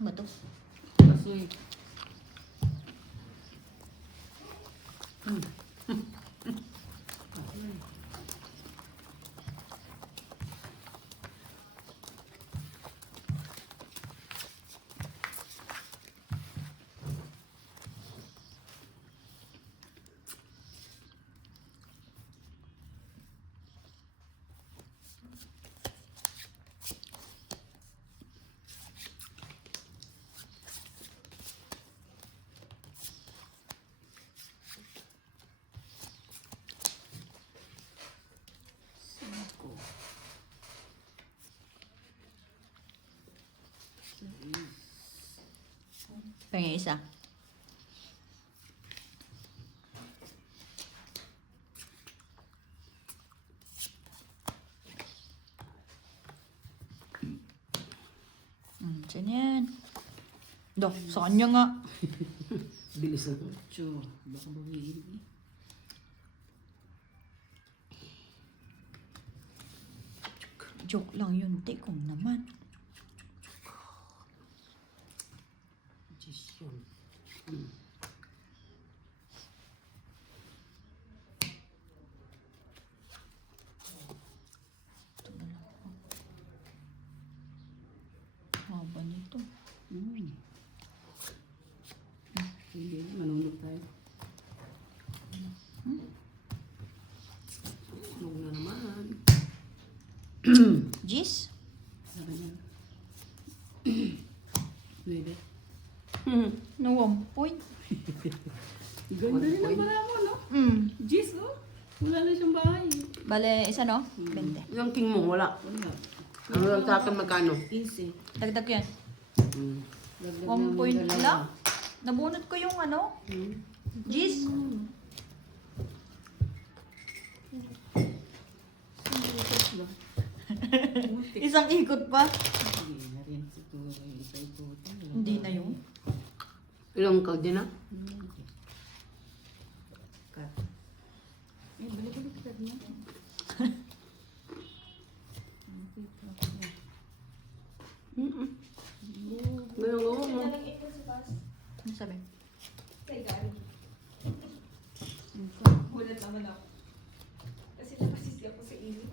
Ano to? Kasoy. Pengen isa. Saan yan? Doh, sa kanya nga. Bilis na. Cho, baka bawiin eh. Joke lang yun, tikong naman. Diyos yun. Ito na lang ako. Haba nito. Hindi, manunod tayo. Huwag na naman. Gis? Sabi niya. Pwede. No 1 point. Ganda rin ang para mo, no? Jeez, oh. Wala na siyang bahay. Bale, isa no? 20. Yung king mo, wala. Wala. Ano lang sa akin magkano? 15. Dagdag yan. Dagdag 1 namin point dalawa. lang. Nabunot ko yung ano? Gis? Isang ikot pa. Hindi na rin siguro yung isa-ikot. Hindi na yun. Ilang ka din na? Cut. Eh, balik-balik cut niya. Ganun mo. Ano sabi? Gulat naman ako. Kasi napasisi ako sa inyo.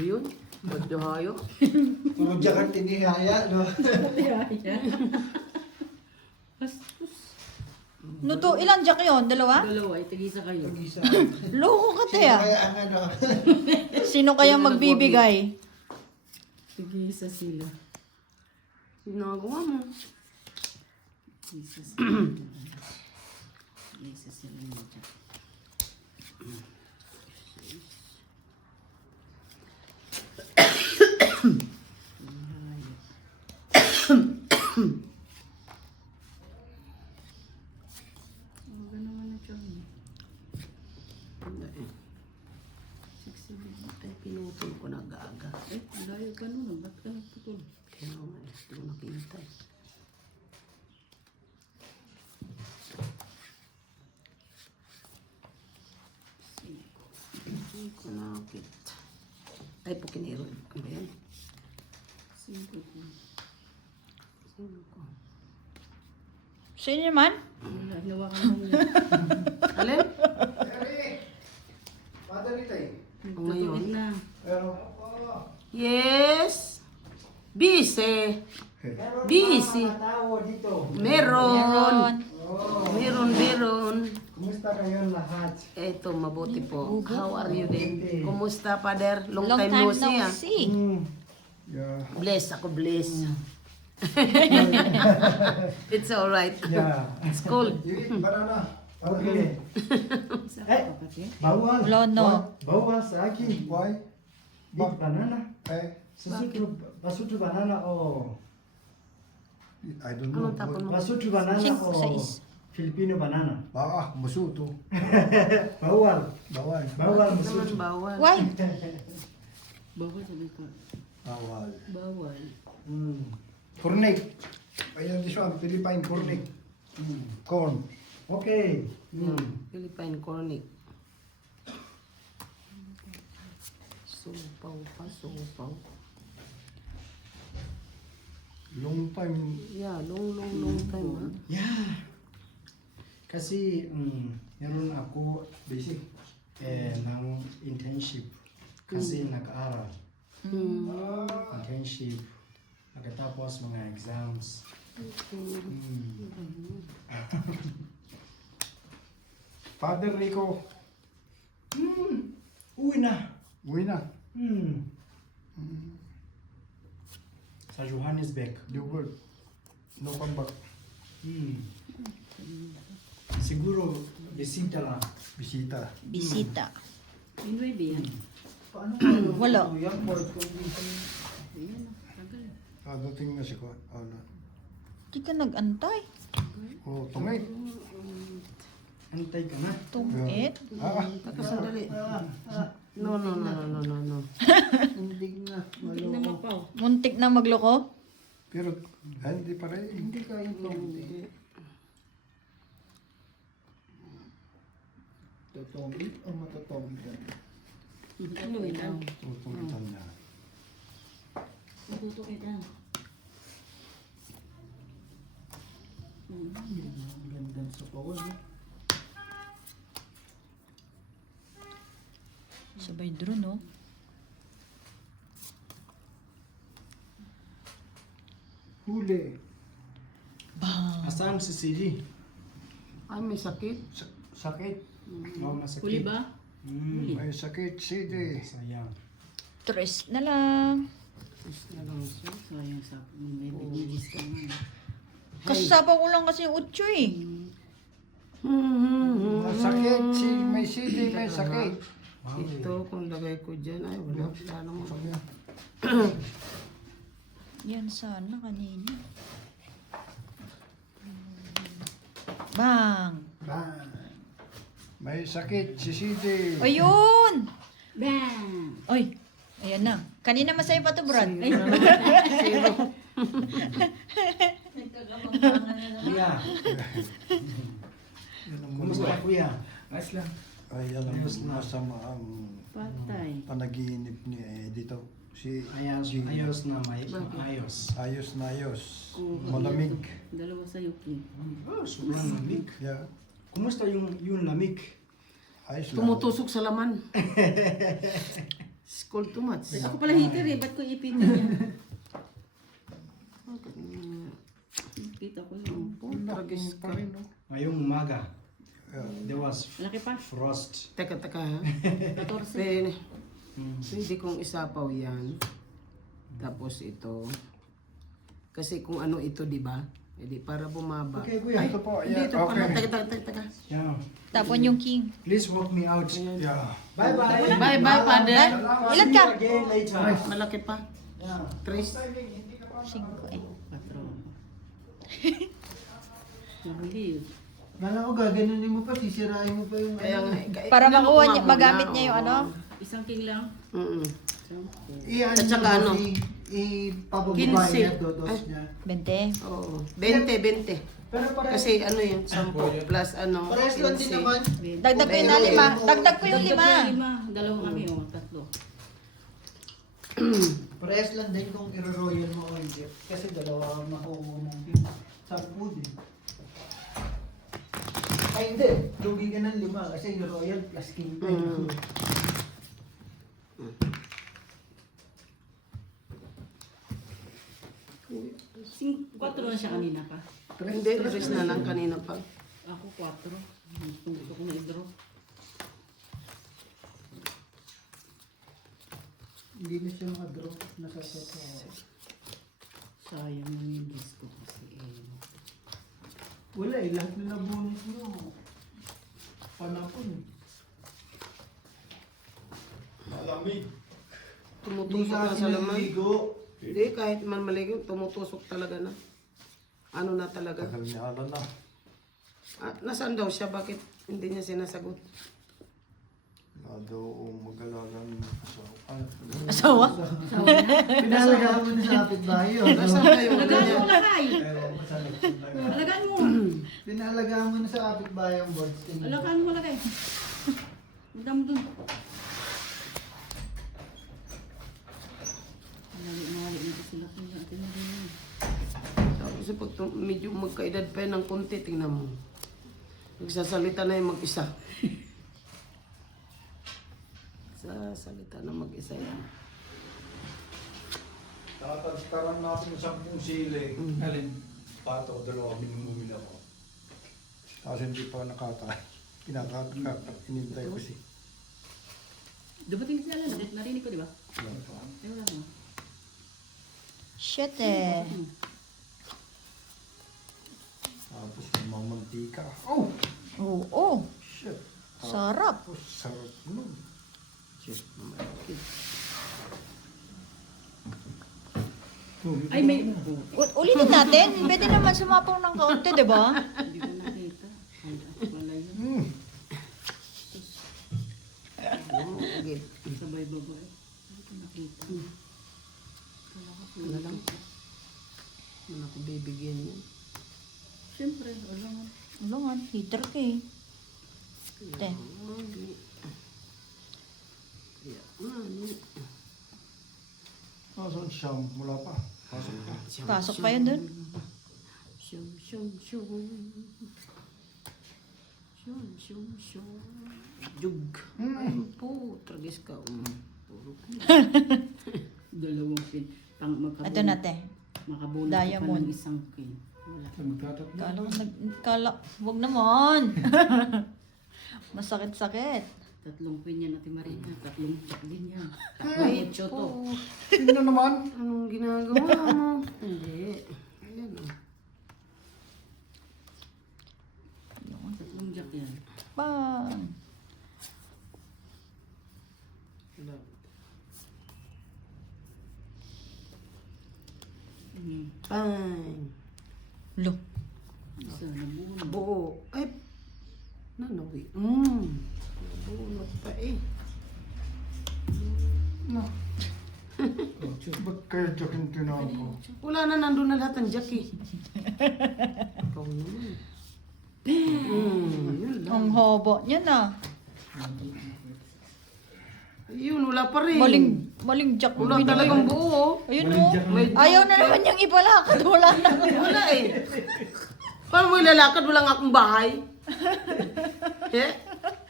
Yun? Ba't hayo? Tulog dyan ka tinihaya, no? No to, ilang jack yun? Dalawa? Dalawa, itigisa kayo. Pag-isa. Loko ka Sino tayo. kaya ang ano? Sino kaya magbibigay? Tigisa sila. Ginagawa mo. Tigisa sila. Tigisa sila niya dyan. Huwag naman na dyan. Hindi eh. Ay, pinutol ko na gaga. Eh, layo ka nun. Ba't ka nagputol? Kaya nga eh, hindi ko nakita eh. Hindi ko nakita. Ay, pukinero. Ano ba yan? Simple ko. Sino ko? Sino naman? Wala, hinawakan mo niya. Alin? Madali tayo. Nagtutuit na. Pero, Yes! Busy! meron Busy. mga tao dito. Meron! Oh, Meron. kumusta kayo lahat? Eto, mabuti po. How are you din? Kumusta, Father? Long time time no see, ah. see. Yeah. Bless ako, bless. It's alright. Yeah. It's cold. You eat banana. Okay. Sa Eh. kapatid. Bawal. Wala na. Bawal sa akin. Why? Eat banana. Eh, Basutu banana o I don't know. Anong tapon mo? Basutu banana Cinco, o seis. Filipino banana. Masuto. Bawal. Bawal. Bawal Naman masutu. bawal. Why? Bawal sabi ko. Bawal. Bawal. Mm. Purnik. Ayan, this one, Philippine purnik. Corn. Okay. Philippine cornic. Supaw pa, supaw. Long time. Yeah, long time ha. Yeah. Kasi meron ako basic ng internship. Kasi nag-aral. Internship. Pagkatapos mga exams. Father Rico. Uwi na. Uwi na. Sa Johannesburg. You will. No come back. Siguro bisita lang. Bisita. Bisita. Pinoy ba yan? Wala. Dating na si Kuan. Di ka nag-antay. Oh, tungay. Antay ka na. Tungit. Taka sandali. No. Hindi na. Hindi na mapaw. Muntik na magloko. Pero, hindi pa rin. Hindi ka ito. Totogi o matotogi ka? Ano yan? Tutungitan niya. Matuto kita. Ganda sa pawon. Sabay drone, no? Huli. Bang. Asan si CD? Ay, may sakit. Sakit. Oo, masakit. Huli ba? May sakit, CD. Sayang. Tres na lang. Sayang sa may binigis ka nga. Kasama ko lang kasi yung 8 eh. Masakit, may CD, may sakit. Ito, kung lagay ko dyan, ay wala namang kanya. Yan sana kanina. Bang! Bang. May sakit si CD. Ayun! Bang! Oy, ayan na. Kanina masaya pa to, Brad. Ay, Kuya. Kumusta ka, kuya? Ayos lang. Ay, alam Ayos mo, na. masama ang Patay. panaginip ni dito. Si Ayos na, ayos. Ayos na ayos. Malamig. Dalawa sa yuki. Oh, sobrang lamig. Yeah. Kumusta yung lamig? Ayos lang. Tumutusok sa laman. It's cold too much. Ako pala heater eh. Ba't ko ipin niya? Kita ko yun. Tragis ka rin, no? Ngayong umaga, Yeah. there was Malaki pa. frost. Teka ha. 14. Pwede, pwede kong isapaw yan. Tapos ito. Kasi kung ano ito, di ba? Edi para bumaba. Okay, kuya. Ito po, Hindi, yeah. ito pala. Okay. Teka. Yeah. tapon yung king. Please walk me out. Yeah. Bye-bye. Bye, Father. Ilan ka? See you again later. Malaki pa. Yeah. Tres. 5 eh. 4. Nahuli. Kala ko gaganunin mo pa, sisirain mo pa yung Kaya nga. Para inano makuha ko niya, nga magamit muna, niya yung oo. ano. Isang king lang. Iyan At saka ano? Ipabababa 15. niya, dodos Ay. niya. 20. Oo. 20. Pero parehas, Kasi ano yun, 10 plus ano, parehas lang din 15. naman. Dagdag ko yung na 5. Dagdag ko yung 5. Dalawa kami o. 3. Parehas lang din kung i-royal mo o hindi. Kasi dalawa ang makuha mo. 10 din. Ay hindi, lugi ka ng 5 kasi yung royal plus king pa. Mm. Quatro na siya kanina pa. Hindi, tres na lang kanina pa. Ako 4. Kung gusto ko na i-draw. Hindi na siya makadraw. Nasasot. Sayang na yung disco kasi eh. Wala eh, lahat na nabunot mo. Panapon eh. Malamig. Tumutusok na sa laman. Hindi, kahit man maligo, tumutusok talaga na. Ano na talaga. Tagal ni Alan na. Nasaan daw siya? Bakit hindi niya sinasagot? Doon mag-alagang Asawa? Pinalagaan mo na sa kapitbahay yun. Nasaan kayo? Alagaan mo lakay. Ewan ko sa nagpunta. Alagaan mo. Pinalagaan mo na sa kapitbahay ang birds. Alagaan mo lakay. Madam dun. Mali nito sila kung natin na rin. Tapos pag medyo magkaedad pa yan ng konti, tingnan mo. Nagsasalita na yung mag-isa. Nagsasalita na mag-isa yan. Tatagtaran natin 10 sili. Alin? Pato, 2 binumumil ako. Tapos hindi pa nakatay. Inintay ko si. Dumating sila lang. Narinig ko, di ba? Ay, wala mo. Shit eh. Tapos mamantika. Oh! Oo. Shit. Sarap. Tapos sarap nun. Ay, may... Ulitin natin. Pwede naman sumapaw ng kaunti, di ba? Hindi ko nakita. Ay, wala yun. Agad. Sabay babae. Hindi ko nakita. Ano lang? Ano ako bibigyan niya? Siyempre, wala nga. Ulungan, heater ka eh. Te. Kaya, ano? Nasaan siyam? Wala pa. Pasok pa. Pasok pa yun dun? Shum, shum, shum. Shum, shum, shum. Jug. Ay po, tragis ka. Puro ka. Dalawang pin. Pang makabunot. Ito na te. Makabunot Diamond. pa ng isang pin. Wala. Wag naman. Masakit-sakit. 3 pin yan, Ate Marina. 3 check din yan. 8 to. Sino naman? Anong ginagawa mo? Hindi. Ayan o. 3 jack yan. Bang. Wala. Bang. Lo. Isa na buo. Buo. Ay. Nanawi. Nabunot pa eh. Ba't kayo jokin tinawag ko? Wala na, nandun na lahat ng jack eh. Ikaw naman. Yun lang. Ang haba niya na. Ayun, wala pa rin. Maling jack. Wala talagang buo. Ayun mo. Ayaw na naman niyang ipalakad. Wala na. Wala eh. Paano mo ilalakad? Wala nga akong bahay.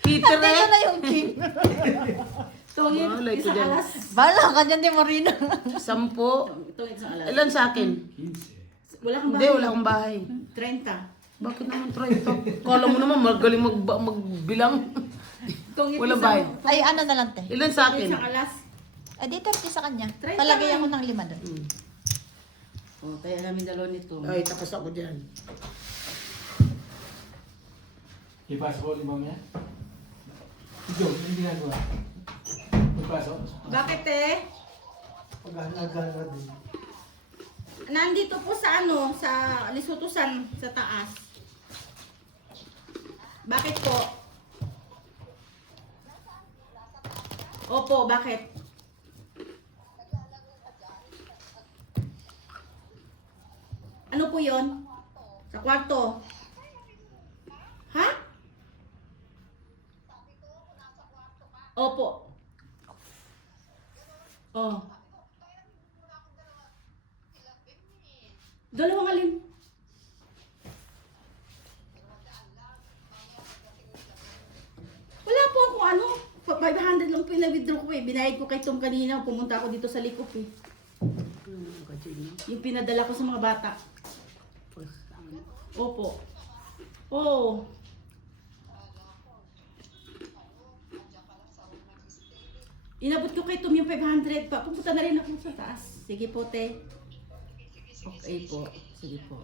Peter Ate eh. na yung king. Tungin, Wala ito isa dyan. alas. Bala ka dyan, Di Marina. 10. Itong isang alas. Ilan sa akin? Wala kang Hindi, bahay. wala akong bahay. 30. Bakit naman try ito? Kala mo naman magaling magbilang. Tungin, Wala isang- bahay. Ay, ano na lang, te. Ilan sa Itong akin? isang alas. Ay, di 30 sa kanya. 30 Palagay man. ako ng 5 doon. Oh, kaya namin dalawa nito. Ay, tapos ako dyan. Ipasok ko 5 niya? Ito, hindi ginagawa. Ipasok. Bakit eh? Pag-alagala din. Nandito po sa ano, sa Lisutusan, sa taas. Bakit po? Opo, bakit? Ano po yon? Sa kwarto? Ha? Opo. Oh. Dalawang alin? Wala po akong ano. 500 lang pinag-withdraw ko eh. Binayad ko kay Tom kanina. Pumunta ako dito sa Likop eh. Yung pinadala ko sa mga bata. Opo. Oo. Inabot ko kay Tom yung 500 pa. Pupunta na rin ako sa taas. Sige po, te. Okay po. Sige po.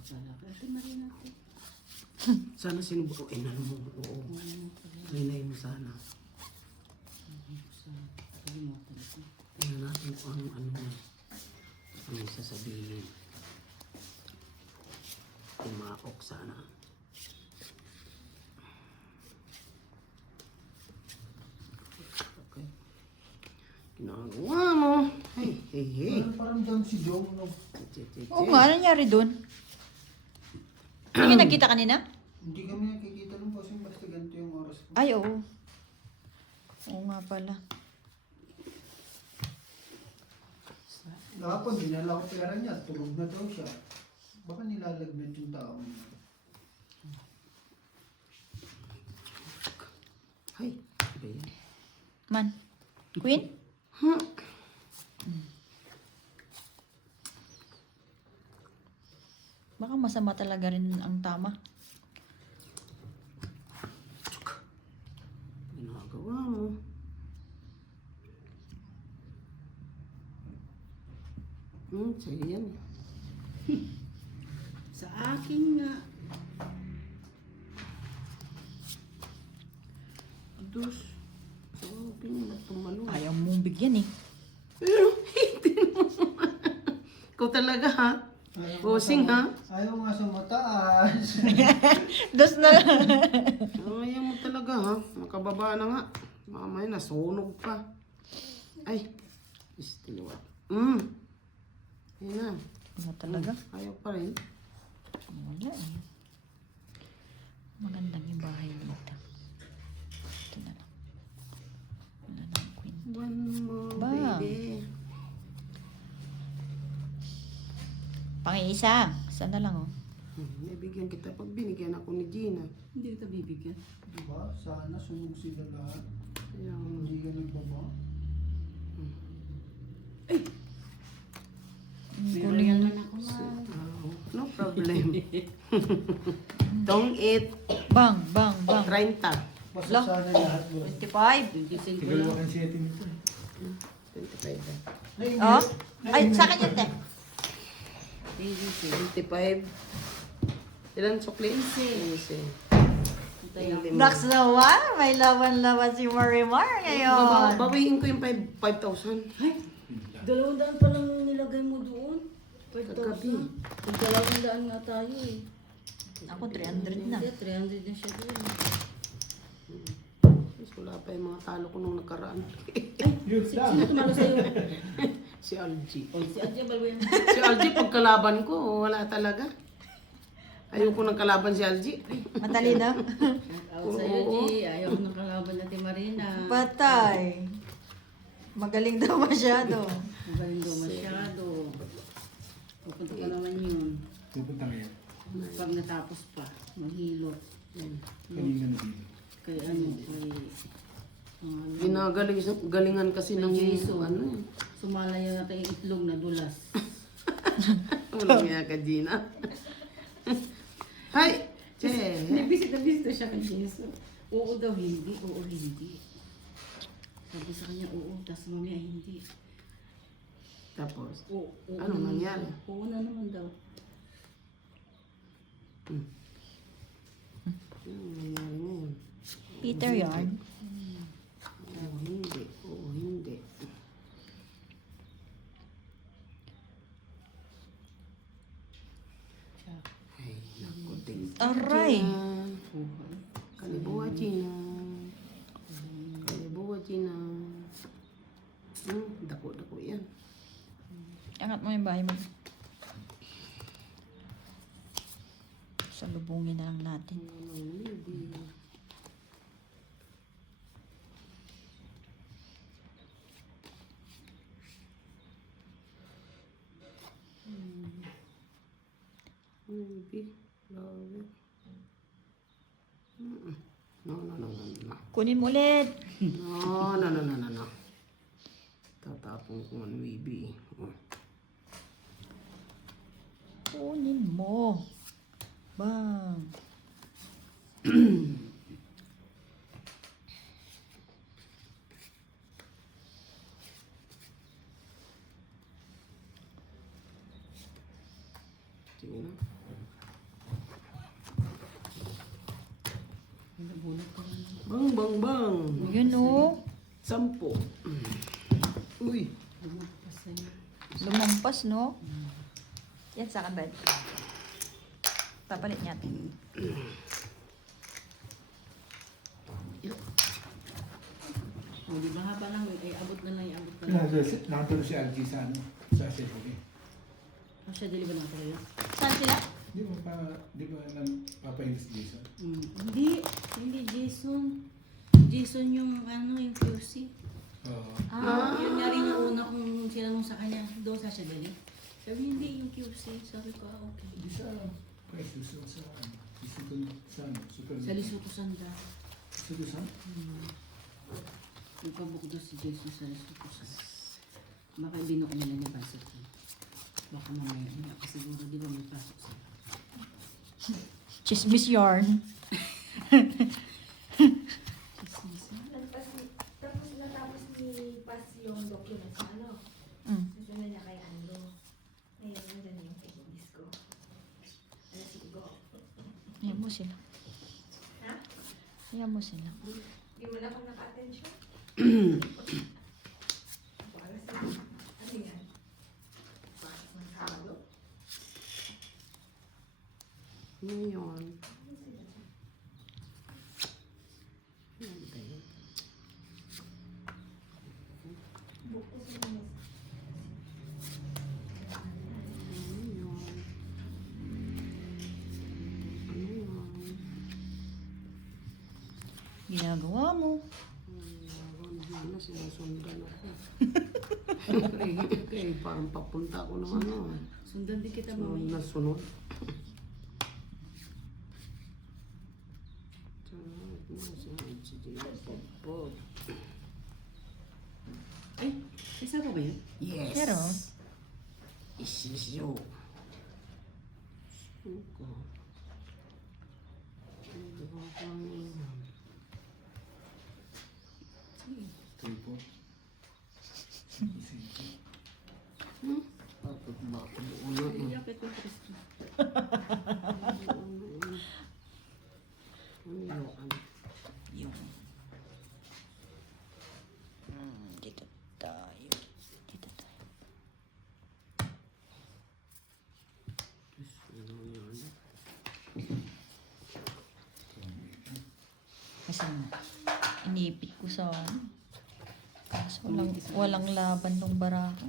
pagkakalaki. Ate Marina ate. Sana sinubukan. Ay, oo. Rinay mo sana. Kalimutan ko. Tingnan natin kung ano na. Ano yung sasabihin. Tumaok sana. Okay. Ginagawa mo. Hey, hey, hey. Parang dyan si Jong, no? Oo nga, ano nangyari dun? Hindi nagkita kanina? Hindi kami nakikita nung kasi basta ganito yung oras ko. Ay, oo. Oo nga pala. Kahapon, dinala ko pera niya, tulog na daw siya. Baka nilalagnat yung tao niya. Hay, iba yan. Man. Queen? Baka masama talaga rin ang tama. Ginagawa mo. Sa'yo yan. Sa akin nga. Dos. So, pinag-tumalo. Ayaw mong bigyan eh. Pero, hindi mo. Ikaw talaga ha? Posing ha? Ayaw nga sa mataas. Dos na lang. Ayaw mo talaga ha? Nakababa na nga. Mamaya nasunog pa. Ay. Istiliwat. Ayun na. Ano talaga? Ayaw pa rin. Wala eh. Magandang yung bahay dito. Ito na lang. Wala na ang queen. One more Ba? baby. Pang-iisa. Isa na lang oh. Nabigyan kita pag binigyan ako ni Gina. Hindi kita bibigyan. Diba? Sana sunog sila lahat. Kaya, Hindi ka nagbaba. Meron naman ako ma. no problem. Don't eat. Bang, bang, bang. 30. Basta Lah. sana lahat mo. 25. 25 ko Tigal lang. ko ang setting nito. 25. Oh? Ay, sa akin yun, te. 25. Ilan sukli? 15. Next naman, may laban-laban si Marimar ngayon. Babayin ko yung 5,000. Ay, 200 pa lang nilagay mo doon. Kagabi. 5,000. 200 nga tayo eh. Ako, 300 na. Hindi, 300 na siya doon. Mas wala pa yung mga talo ko nung nakaraan. Yun lang. Sino tumalo sa'yo? Si Algie. O, si Adja Balwen. Si Algie, pag kalaban ko, wala talaga. Ayoko ng kalaban si Algie. Matalino. Ako sa'yo, G. Ayaw ko ng kalaban natin Marina. Patay. Magaling daw masyado. Magaling daw masyado. Pupunta pa naman yun. Pupunta ngayon. Pag natapos pa, maghilot. Kanina na dito. Kay ano, kay... Galingan kasi ng Jason. ano eh. Sumalayo na tayo itlog na dulas. Walang nga ka, Gina. Hi! Che! Nabisit na siya kay Jason. Oo daw, hindi. Oo, hindi. Sabi sa kanya, oo. Tapos mamaya, hindi. Tapos, Oo, oo Ano naman nangyari? daw. Oo na naman daw. ano nangyari ngayon? Peter yarn. Oo, hindi. Oo, hindi. Ay, naku, din. Aray. Kalibuwa, Gina. Kalibuwa, Gina. Dako-dako yan. Angat mo yung bahay mo. Salubungin na lang natin. Maybe. Maybe. Love it. No, no, no, no, no. Kunin mo ulit. No, no, no, no, no, no. Tatapong ko ang maybe. Oh. Kunin mo. Bang. Sige na. Bang, bang, bang. Yun o. 10. Uy. Lumampas, no? Yan sa akin, bed. Papalit natin. O, di ba haba lang, ay abot na lang, abot na lang. Nandun si Algie sa ano, sa Sydney. Ang siya deliver ng tayo. Saan sila? Di ba papahilis Jason? Hindi Jason. Jason yung ano, yung QC. Oo. Yun nga rin yung una kong sinanong sa kanya, doon sa siya dali. Sabi hindi yung QC. Sabi ko, okay. Di sa kay Susan sa ano, sa ano, super. Sa Lisuto Sanda. Susan? Nagpabuk doon si Jason sa Lisuto Sanda. Baka binuo nila niya pasok ko. Baka mamaya niya. Kasi siguro di ba may pasok sila. Chismis yarn. Tapos natapos ni Paz yung documents na ano. Mm. Nasana niya kay Ando. Ngayon, nandyan yung fitness ko. Ano siguro? Ayan mo sila. Ha? Ayan mo sila. Di mo na ako naka-attention? Para sa ano yan? Para sa Sabado? Ngayon. Buko sa mga Ginagawa mo. Ano, sinusundan ako. Eh, parang papunta ako ng ano. Sundan din kita Sunod mamaya. na sunod. Ay, isa pa ba yun? Yes. Pero, Isisyo. Suko. Tripo. Bakit ba ako una eh? Yakit yung Kristo. yung... dito tayo. Dito tayo. Kasi inipit ko sa... Kaso walang laban ng barako.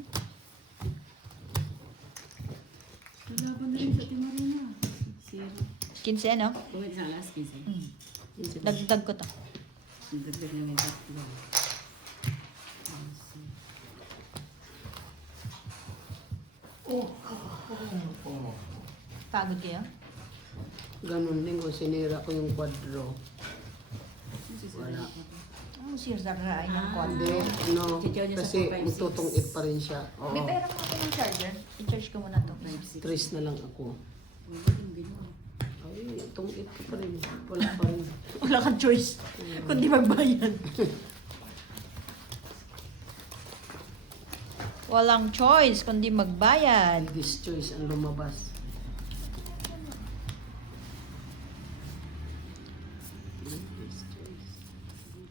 Lalaban na rin sa Timarina. Zero. 15, no? Bumit sa alas, 15. Dagdag ko to. Nagdagdag na may tatlo. Pagod kayo? Ganun din kung sinira ko yung kwadro. Wala. Ang sirsarain ng Hindi, konti. no, Chichaw niya sa kasi 456. magtutungit pa rin siya. Oo, May pera mo ako ng charger. I-charge ko muna to. 5-6. tres na lang ako. Wala yung ganyan. Ay, tungit ko pa rin. Wala pa rin. Wala kang choice. Kundi magbayad. Walang choice kundi magbayad. This choice ang lumabas.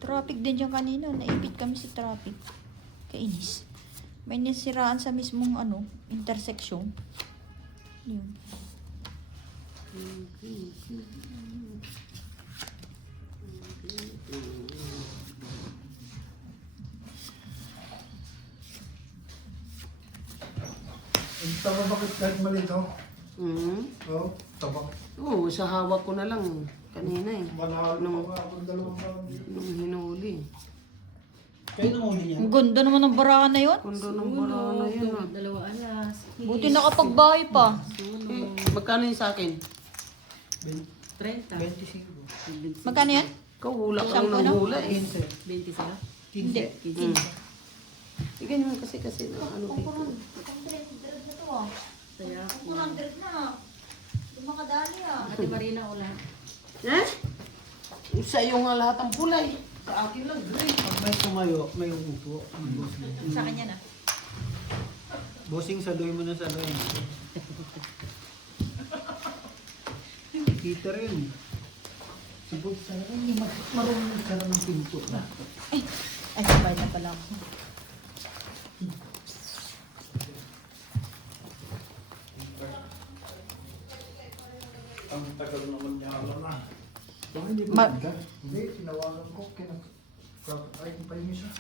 Traffic din dyan kanina. Naipit kami sa traffic. Kainis. May nasiraan sa mismong intersection. Yun. Ang tama bakit kahit malito? Mm-hmm. Oo, tabak. Oo, sa hawak ko na lang kanina eh. Manalo Nung- pa nga akong 2 taon. Nung hinuli. Kayo na huli niya. Ang ganda naman ng baraha na yun. Kundo ng barana na yun ah. Dalawa alas. Buti nakapagbahay pa. Eh, magkano yun sa akin? 30. 25. Magkano yan? Ikaw hula ka Sampo, lang ng no? hula eh. 20 sila. Hindi. Mm. Sige naman kasi na ano dito. 100 na to ah. Kaya, 100 na. Dumakadali ah. Ate Marina ulan. Eh? Sa iyo nga lahat ang pulay. Sa akin lang gray. Pag may tumayo, may umupo. Ang boss mo. Sa kanya na. Bossing, saluhin mo na saluhin. Kita rin. Si Bob talaga hindi marunong magkaroon ng pinto na. Ay, sabay na pala ako. Ang tagal naman niya alam na. Baka hindi Ma- ka? Hindi, tinawagan ko. Kinakatay ko pa yung isa.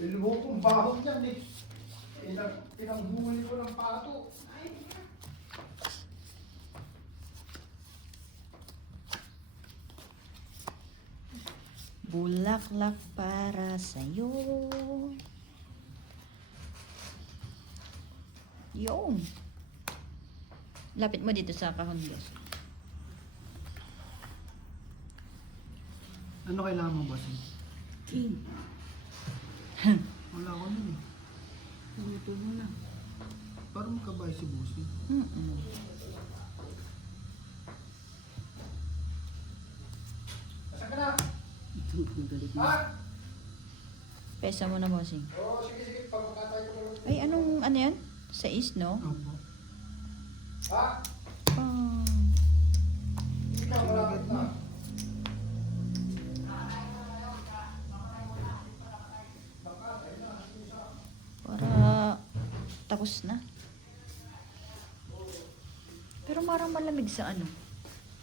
Ilubo kong bahon yan eh. Pinanghuli ko ng pato. Bulaklak para sa'yo. Yung. Lapit mo dito sa kahon, Diyos. Ano kailangan mo, boss? King. Wala ko nun eh. Ito mo na. Parang makabay si boss eh. Mm-mm. Saan ka na? Ito ang galit mo. Ha? Pesa mo na, bossing. Oo, sige, sige. Pagkakatay ko na. Ay, anong, ano yan? 6, no? Opo. Ha? Oh. Hindi ka malapit na. Para tapos na. Pero marang malamig sa ano.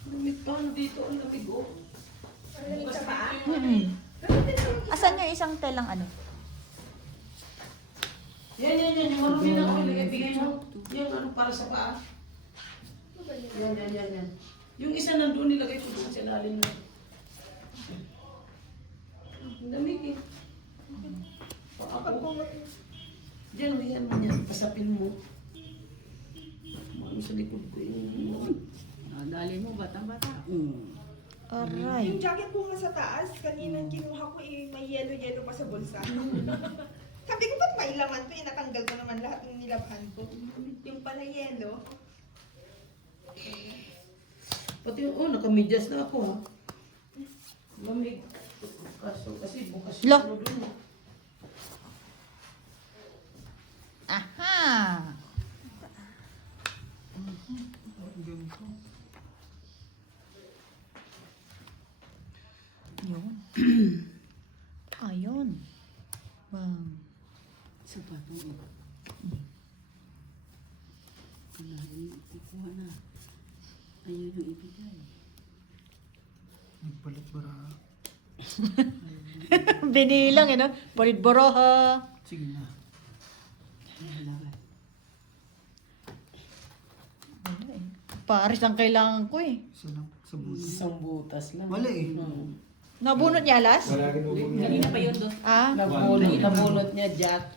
Lumit pa dito ang lamig oh. Bukas pa. Asan yung isang telang ano? Yan. Yung marumi na ako ilagay mo. Yung ano para sa paa. Yan. Yung isa nandun nilagay ko doon sa ilalim na. Ang lamig eh. Yan. Pasapin mo. Ano sa likod ko yung... Dali mo, bata-bata. Aray. Yung jacket ko nga sa taas, kanina kinuha ko may yellow-yellow pa sa bulsa. Sabi ko, ba't may laman to? Natanggal ko naman lahat ng nilabhan ko. Yung pala yellow. Pati yung, nakamidyas na ako ha. Lamig. Kasi bukas Lo. ano dun. Aha! Ganito. Yun. Ayun. Bang. Sa patong ito. Ikuha na. Ayun yung ibigay. Nagpalit bara. Binilang, ano? Palit boroha. Sige na. Wala eh. Paris ang kailangan ko eh. Isa lang sa bulo. Isang butas lang. Mali eh. Nabunot niya alas? Wala ginugong Kanina pa yun doon. Ah, Nabunot niya, Jack.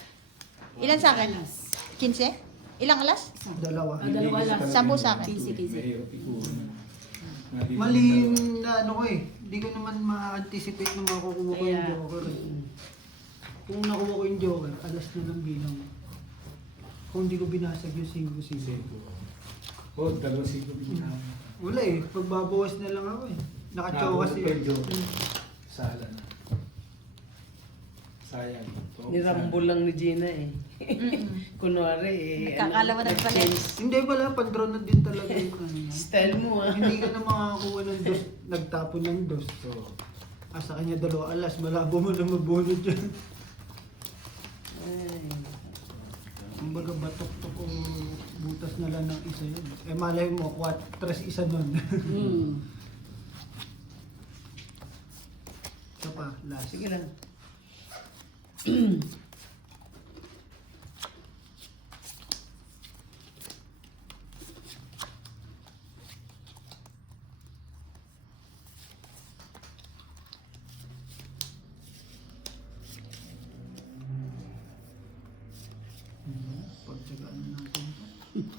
ilan sa akin? 15? Ilang alas? Dalawa. Dalawa lang. 10 sa akin. 15. Mahirap ikuha. Mali na ano ko eh. Hindi ko naman ma-anticipate na makukuha ko yung Kaya, joker. Kung nakuha ko yung joker, alas na lang bilang. Kung hindi ko binasag yung 5-5. Oh, 2 bigyan. Wala eh. Pagbabawas na lang ako eh. Nakachoka kasi. Sala na. Sayang. Nirambol lang ni Gina eh. Kunwari eh. Nakakalaman ng pala. Hindi pala, pan-draw na din talaga yung ano yan. Style mo ah. Hindi ka na makakakuha ng dos. Nagtapon ng dos. So, Sa kanya 2 alas. Malabo mo na mabunod yun. Ay. Kumbaga batok to kung butas na lang ng isa yun. Eh malay mo, 3 isa nun. Ito pa, last. Sige lang. Pagtsagaan natin ito.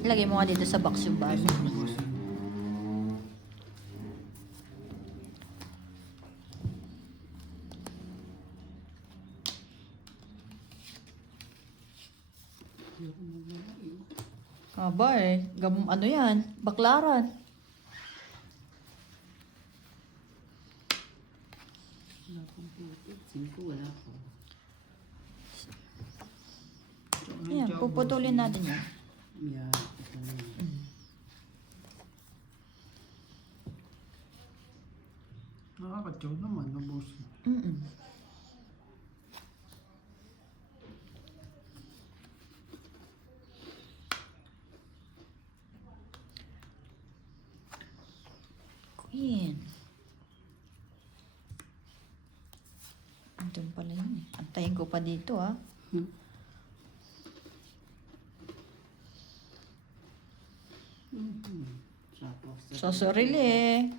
Lagay mo nga dito sa box yung baso. Aba eh. Ano yan? Baklaran. Wala akong puto. 5 wala ko. Ayan, puputulin natin yan. Yeah, ito na. Nakakatsaw naman, nabos. Mm-mm. Queen. Andun pala yun eh. Antayin ko pa dito ah. Sapaw. Sosorili eh.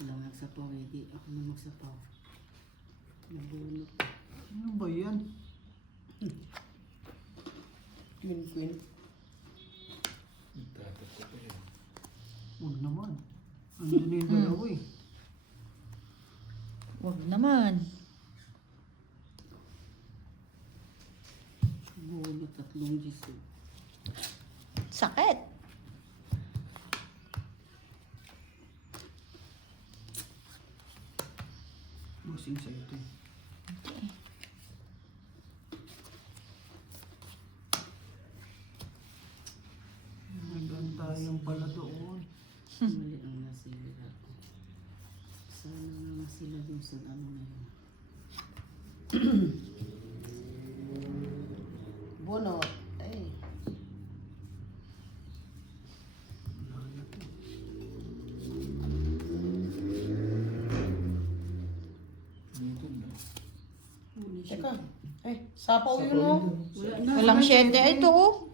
Walang nagsapaw, hindi. Ako na magsapaw. Nabulot. Ano ba yan? Queen. Huwag naman. Andun na yung dalawa eh. Wag naman. Bulot at lunggis. Sakit. Busing sa ito eh. Nagantayang pala doon. Mali ang nasira ko. Sana naman sila dun sa ano na yun. Bunot. Ay. Huli siya. Teka. Eh, sapaw yun oh. Wala na. Walang 7. Ay, ito oh.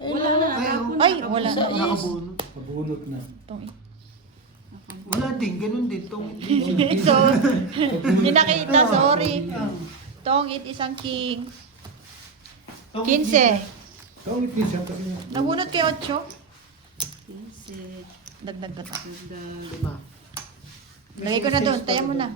Wala na. Nakapon. Ay, wala na. Nakabunot. Pabunot na. Itong Wala din, ganun din. Tong so, hindi nakita, sorry. Tongit isang king. 15. Tawag din siya kasi Nabunot kay 8. Pinset. Dagdag ka to. Lima. Lagay ko na doon. Tayo mo na.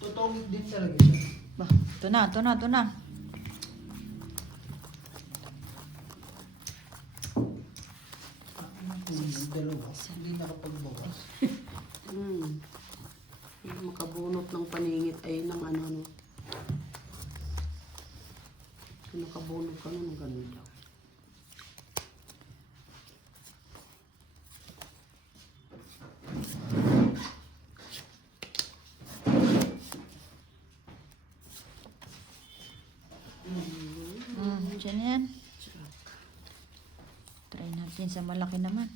Totongit din talaga siya. Ba, ito na, ito na, ito na. Yung dalawa. Hindi nakapagbawas. Makabunot ng paningit ay ng ano. Nakabunot ka ng ganito. Diyan yan. Try natin sa malaki naman.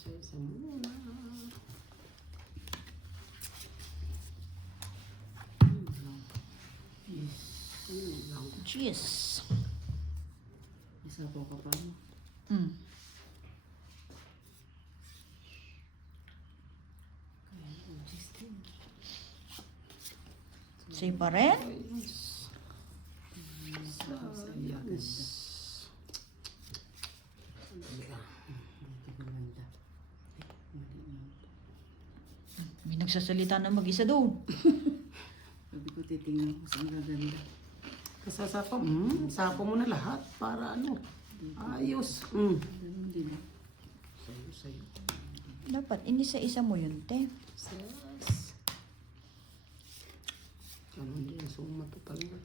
Sesamo. Jeez. Isapaw ka pa. No? Mm. Sa'yo pa rin? Dito ko ganda. Mali na. May nagsasalita na mag-isa doon. Sabi ko titingnan ko saan gaganda. Kasasapa, sapa mo na lahat para ano. Ayos. Ganun din. Sa'yo. Dapat, inisa-isa mo yun, te. Yes. Ganun din, suma total na.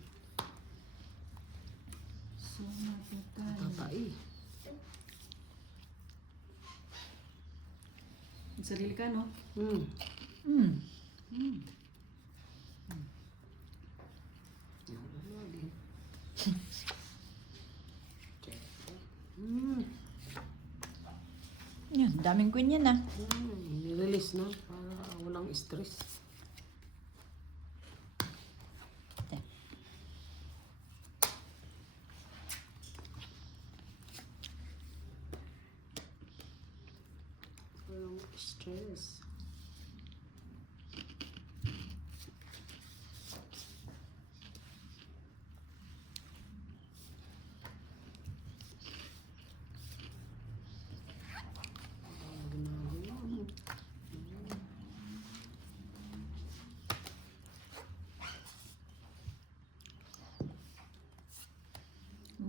So, matutal. Tatai. Sarili ka, no? Hmm. Yan, daming queen yan ah. Release na para walang stress. Te. Walang stress.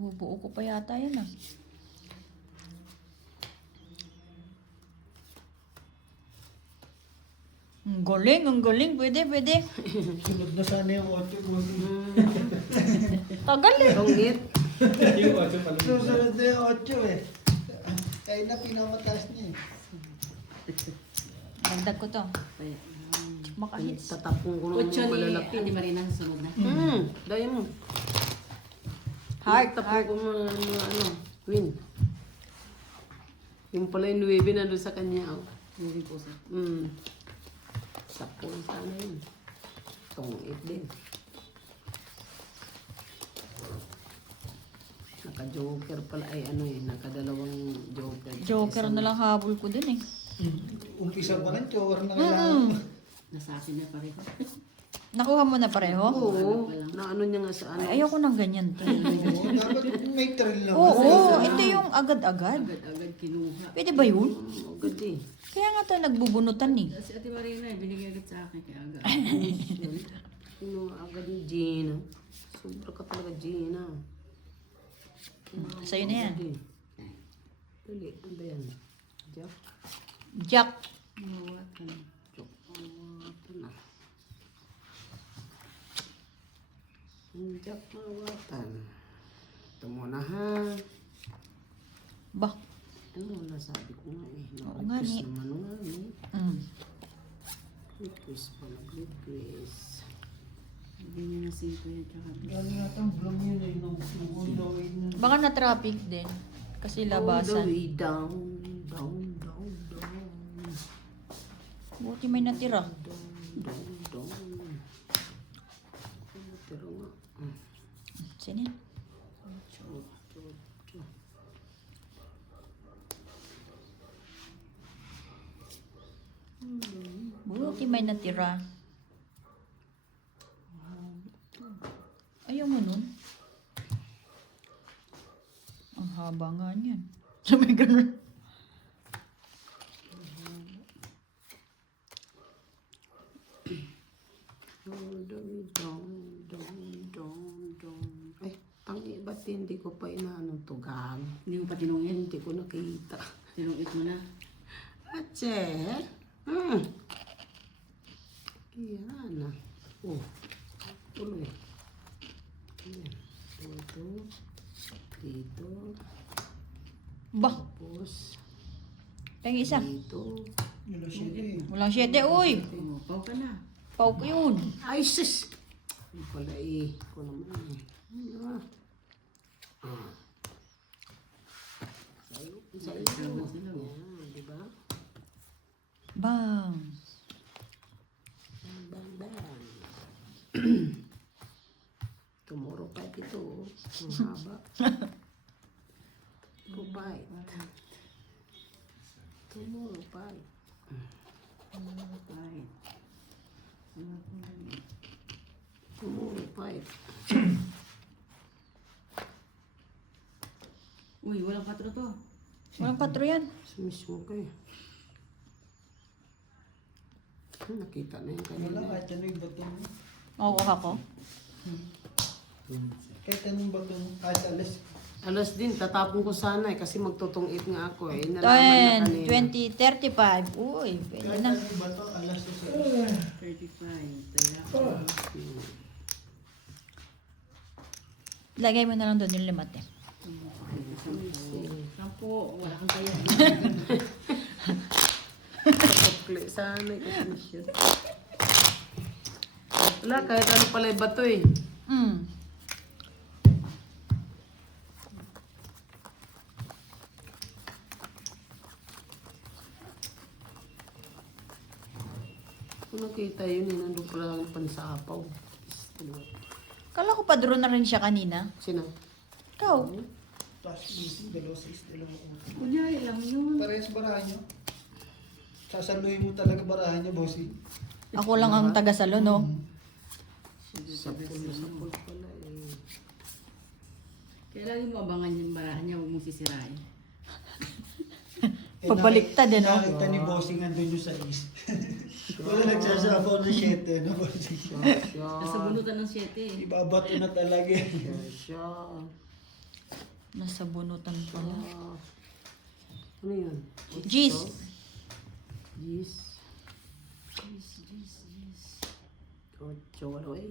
Bubuo ko pa yata yan ah. Ang galing, ang galing. Pwede, pwede. Sunod na sana yung 8 mo. Tagal eh. Tungit. Susunod na yung 8 eh. Kaya na pinamataas niya eh. Dagdag ko to. Ay, Makahits. Tatapong ko ng Ocho ni malalaki. Ate Marina sa sunod na. Daya mo. Heart, Tapos heart. ko mga ano, win. Yung pala yung 9 na doon sa kanya. Oh. Hindi po sa. Sapon sana yun. Tungit din. Naka-joker pala ay ano eh. Nakadalawang joker. Joker na lang habol ko dun eh. Umpisa pa ng choker na kailangan. Nasa akin na pareho. Nakuha mo na pareho? Oo. Na ano niya nga sa ano. Ay, ayoko ng ganyan. Te. Oo, dapat may trail lang. Oo, ito yung agad-agad. Agad-agad kinuha. Pwede ba yun? Agad eh. Kaya nga to nagbubunutan eh. Si Ate Marina, binigay agad sa akin kaya agad. Kinuha agad ni Gina. Sobra ka talaga Gina. Sa'yo na yan. Dali, ano ba yan? Jack? Jack. Mawatan. Jack. Ito na. Jack mawatan. Ito muna ha. Bah. Ano wala sabi ko nga eh. Oo nga, Nag-request ni. naman nga eh. Mm. Request pala. Request. Hindi niya na 5 yan tsaka. Yan nga itong vlog yun eh. Nung ulawin na. Baka na-traffic din. Kasi All the labasan. way down. Down, down, down. Buti may natira. Down, down. Pero nga. Sino yan? Buti may natira. Ayaw mo nun? Ang haba nga niyan. Sabi ganun. All the way down, down, down, down. Ay, tangi, ba't hindi ko pa inaano to, gag? Hindi mo pa tinungin. Hindi ko nakita. Tinungit mo na. Atse, Yan. Oh, tuloy. Ayan. Dito, dito, Bah, tapos, tayong isa. dito. Nilo siya eh. Walang 7, uy. Oo, pao ka na. Pau ko yun. Ay, sis! Ay, pala eh. Ko naman eh. Ah. Ah. Sa'yo. Sa'yo. Yan, di ba? Bang. Bang, bang, bang. Tomorrow pa ito. Ang haba. Tomorrow pa. Tomorrow pa. Right. Tomorrow pa. Uy, walang 4 to. Walang 4 yan. Sumismo kayo. Nakita na yung Wala, kanina. kahit ano yung bato mo. Makukuha ko. Kahit anong bato mo. Kahit alas. Alas din, tatapon ko sana eh, kasi magtutungit nga ako eh. Nalaman na 10, kanina. 20, 35. Uy, pwede Kahit na. anong bato, alas sa 35. Tala. Lagay mo na lang doon yung limate. 10. Wala kang kaya. Kapakli sana eh, kasi siya. Wala, kahit ano pala yung bato eh. Mm. Kung nakita yun eh, nandun pala ang pansapaw. Kala ko pa drone na rin siya kanina. Sino? Ikaw. Tapos busy, dalawa sa dalawa ko. Kunyari lang yun. Parehas barahan nyo. Sasaluhin mo talaga barahan niya, bossy. Ako lang ang taga-salo, no? Sapul pala eh. Kaya lagi mo abangan yung barahan niya, huwag mong sisirain. Pabaliktad eh, no? Nakita ni bossing andun yung sa is. Wala nagsasabaw na 7, no, bossing? Nasa bunutan ng 7 eh. Ibabato na talaga eh. Siya. Nasa bunutan pala. Ano yun? Jeez. Jeez. Ocho, walo, 8.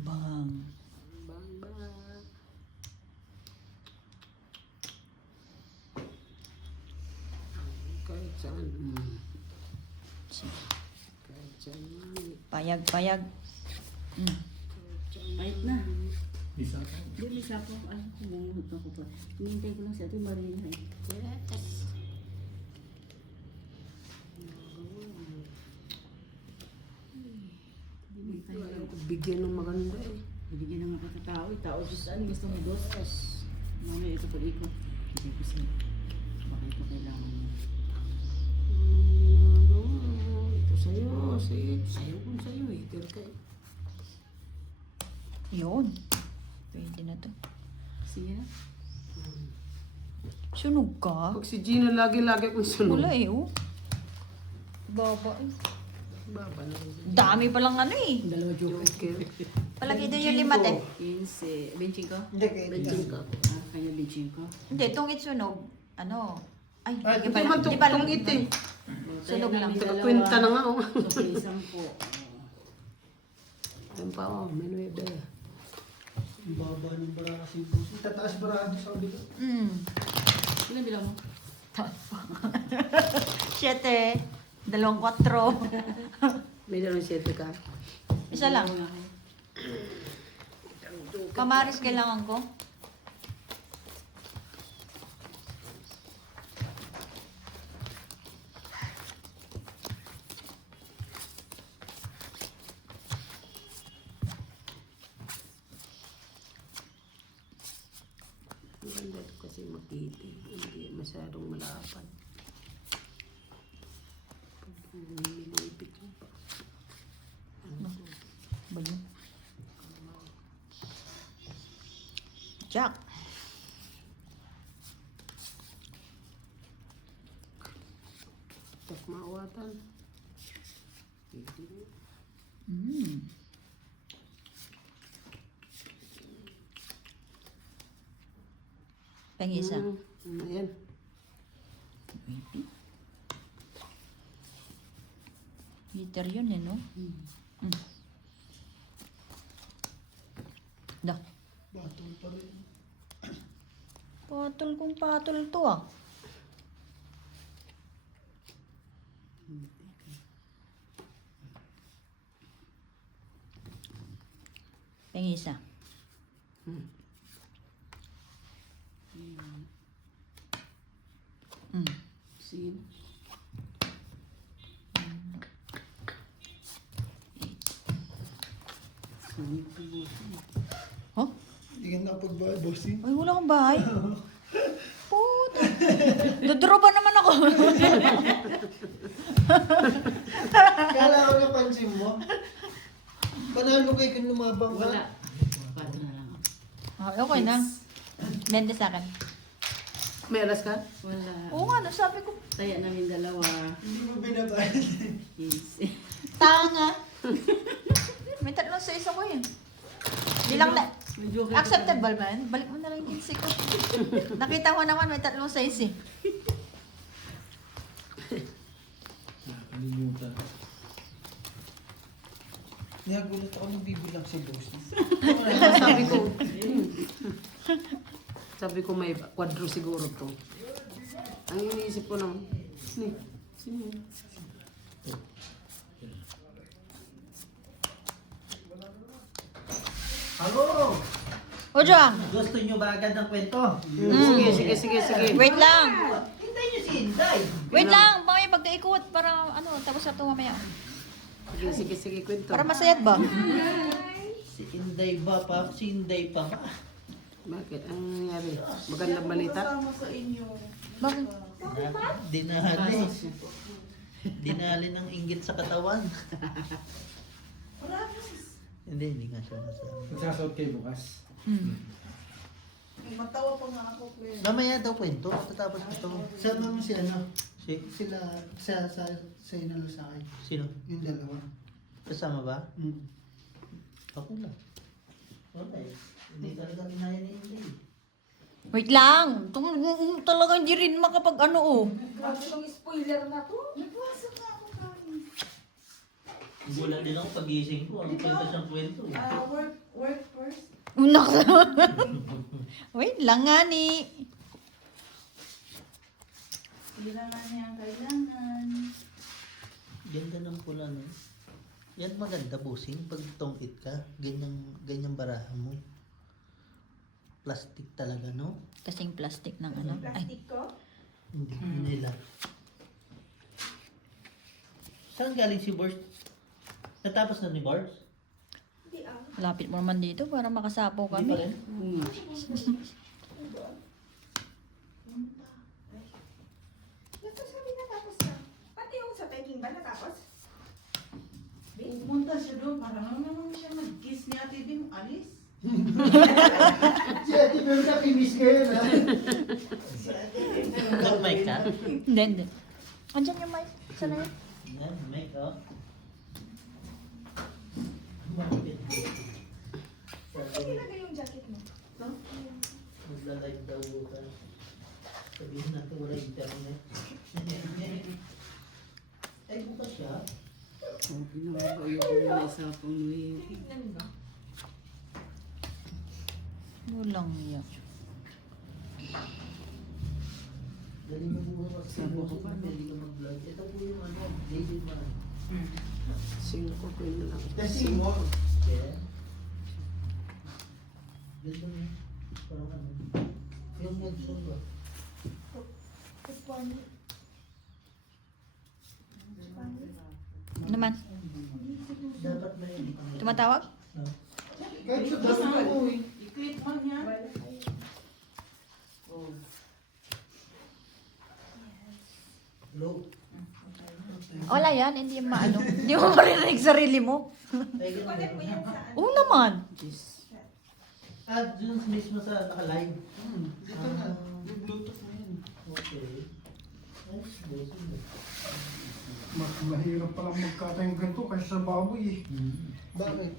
Bang. Bang, bang. Kahit saan. Kahit saan. Payag, payag. Kahit na. Isa. Hindi, may sapo. Ano ko, bumuhod ako pa. Hinihintay ko lang si Ate Marina eh. Yes. Bigyan ng maganda eh. Bibigyan ng mga pagkatao. Tao gusto ano, gusto mo dos. Mamaya ito pag ikot. Hindi ko siya. Baka ito kailangan mo. Ito sa'yo. Sa'yo kung sa'yo eh. Terka eh. Yun. Pwede na to. Siya? Sunog ka? Pag si Gina lagi-lagi kung sunod. Wala eh, oh. Baba eh. Baba na rin. Dami palang ano eh. Dalawa joke. Okay. Palagi doon yung limat eh. 15. Benching ko? Hindi, kaya Benching ka. Ah, kanya benching ko. Hindi, tungit sunog. Ano? Ay, Ay, hindi hindi man Di ba- itong itim. Sunog lang. Kwenta na nga oh. So, isang po. Ayun pa oh. May 9. Ang baba ng barasin po. Itataas barado sa ulit. Ilan bilang mo? 7. 2, 4. May 7 ka. Isa lang. Kamaris kailangan ko. Maganda ito kasi makiti. Hindi masyadong malapad. Pag nilipit mo pa. Ba yun? Jack. Tak maawatan. Pangisa. Ayan. Heater yun eh, no? Da. Batol pa rin. Patol kung patol to ah. Pangisa. Sin. Oh? Hindi ka nakapagbayad, bossing. Ay, wala kang bahay. Puta. Dodro ba naman ako? Kala ko napansin mo. Panalo kayo kung lumabang ka. Wala. 4 na lang. Okay na. Bende sa akin. May alas ka? Wala. Oo nga, no, sabi ko, Taya namin dalawa. Hindi mo binabayad. Is. tanga. May 3 sa isa ko yun. Bilang na, Medyo acceptable ba yun? Balik mo na lang yung 15 ko. Nakita mo naman may 3 size eh. Nakalimutan. Nagulat ako nang bibilang si bossing. Sabi ko may kwadro siguro to. Ang iniisip ko naman, sino yun? Halo! O, Joang. Gusto nyo ba agad ng kwento? Sige. Wait lang. Hintay nyo si Inday. Wait lang. Mamaya pagkaikot para ano, tapos na ito mamaya. Sige, kwento. Para masayat ba? Si Inday ba pa? Si Inday pa ba? Bakit? Ang nangyari? Magandang balita? Bakit? Dinali. Dinali ng inggit sa katawan. Hindi nga siya nasabi. Magsasahod kayo bukas. Matawa pa nga ako, kuya. Mamaya daw kwento. Tatapos ito. Sama mo si ano? Si? Sila, sa inalo sa akin. Sino? Yung dalawa. Kasama ba? Mm. Ako lang. Wala eh. Hindi talaga kinaya ni Inday. Wait lang. Talaga hindi rin makapag ano oh. Grabe itong spoiler na to. Nagpasok na ako, promise. Gulat din ako pagising ko. Ang kwento siyang kwento. Work first. Unak Wait lang nga ni. Kailangan niya ang kailangan. Ganda ng pula, no? Yan maganda, bossing. Pag tongkit ka, ganyang baraha mo. Plastic talaga, no? Kasing plastic ng ano. Ay, Plastic ko. Hindi nila. Saan galing si Bors? Natapos na ni Bors? Hindi ah. lapit mo naman dito para makasapaw Hindi pa kami. rin? Nagsasabi na tapos na. Pati yung sa Peking ba natapos? Pumunta siya doon, parang naman siya nag-kiss ni Ate Bim, alis. Si Ate Bel nakinis ngayon ha. Nag-mic ka? Hindi, hindi. Andyan yung mic. Sana yun? Yan, mic, oh. Bakit? Saan nilagay yung jacket mo? Magla-live daw ka. Sabihin natin wala internet. Ay, bukas siya. Oh, pinakabayo ko na isa pang nuwi. Tignan ba? Walang yan. Dali mo bukas sa bukas pa, dali ka mag-vlog. Ito po yung ano, David Man. 5 ko na lang. Kasi mo. Kaya? Ganda mo. Parang ano. Yung mag-zoom ba? Kupon. Naman. Dapat na yun. Tumatawag? No? Kahit sa dami mo eh. I-quit mo niya. Oh. Low. Wala yan. Hindi yung maano. Hindi mo marinig sarili mo. Ay, ganun Connect mo ba? yan saan? Oo naman. Ah, dun mismo sa naka-live. Dito na. Bluetooth mo yan. Okay. Nice, bossing. Mahirap palang magkatayong ganito kasi sa baboy eh. Bakit?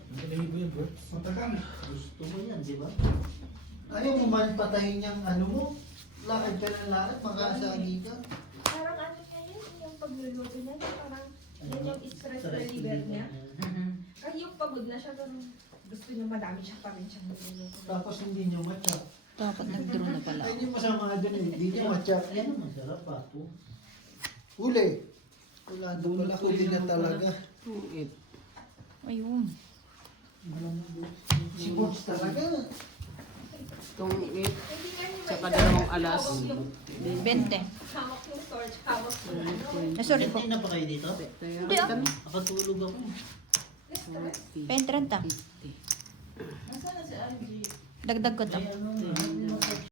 Matagal. Gusto mo yan, di ba? Ayaw mo man patayin yung ano mo? Lakad ka ng lakad, makasagi ka. Parang ano niya yun, yung pagluluto niya, parang yun yung stress Stress reliever niya. reliever. Ay, yung pagod na siya, pero gusto niya madami siya pa rin siyang niluluto. Tapos hindi nyo matcha. Dapat nag-draw na pala. Ay, hindi masama dun eh. Hindi nyo matcha. Yan ang masarap pa po. Huli. Wala doon pala, huli na talaga. Ayun. Si Bones talaga. Itong Hindi nga niya Tsaka maisa- 2 alas. hawak yung 20. hawak yung torch, hawak yung ano. Eh, sorry po. Hindi na pa kayo dito? Hindi ah. Nakatulog ako. Yes, correct. 20-30. Nasaan na si Angie? Dagdag ko to. Ay, ano,